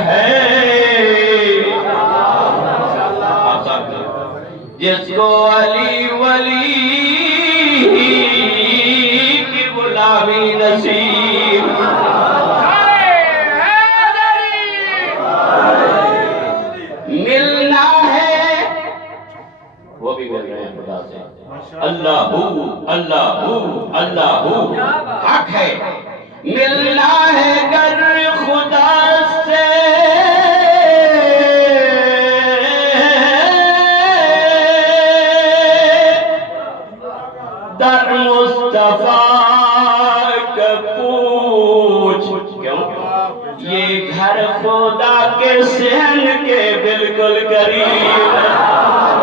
है। जिसको अली वली की गुलामी नसीब, मिलना है वो भी मिल रहे हैं खुदा से। अल्लाहू अल्लाहू अल्लाहू हक है। मिलना है गर खुदा से दर मुस्तफा का पूछ। क्यों? ये घर खुदा के सहन के बिल्कुल करीब है।